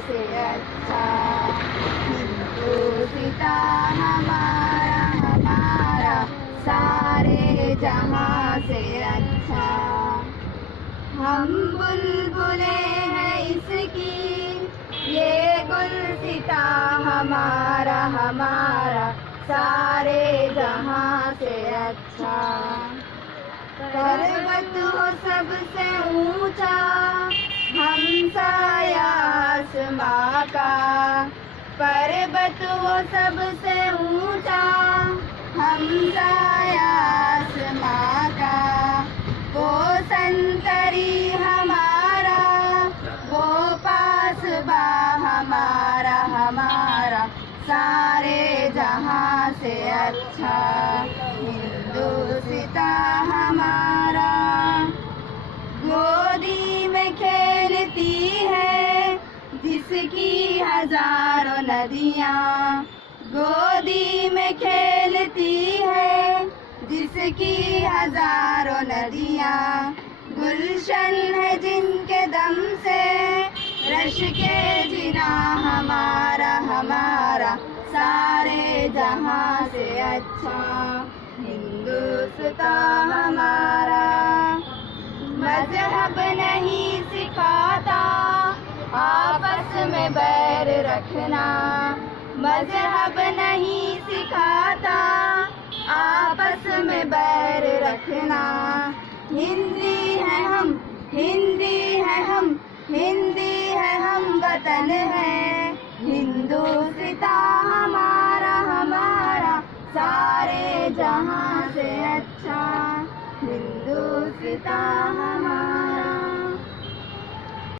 से अच्छा, हिंदुस्तां हमारा हमारा सारे जहां से अच्छा। हम बुलबुले हैं इसकी, ये गुलसिता हमारा हमारा सारे जहां से अच्छा। पर्वत हो सबसे ऊंचा, हम साया आसमां का। पर्वत हो सबसे ऊंचा, हम साया आसमां का। वो संतरी हमारा, वो पासबा हमारा हमारा सारे जहां से अच्छा, हिंदुस्तां हमारा। गोदी में खेलती है जिसकी हजारों नदियाँ, गोदी में खेलती है जिसकी हजारों नदियाँ। गुलशन है जिनके दम से रश के जिना हमारा हमारा सारे जहां से अच्छा, हिंदुस्तां हमारा। मजहब नहीं सिखाता आपस में बैर रखना, मजहब नहीं सिखाता आपस में बैर रखना। हिंदी है हम, हिंदी है हम, हिंदी है हम, वतन है हिंदुस्तां हमारा हमारा सारे जहां से अच्छा, हिंदुस्तां हमारा।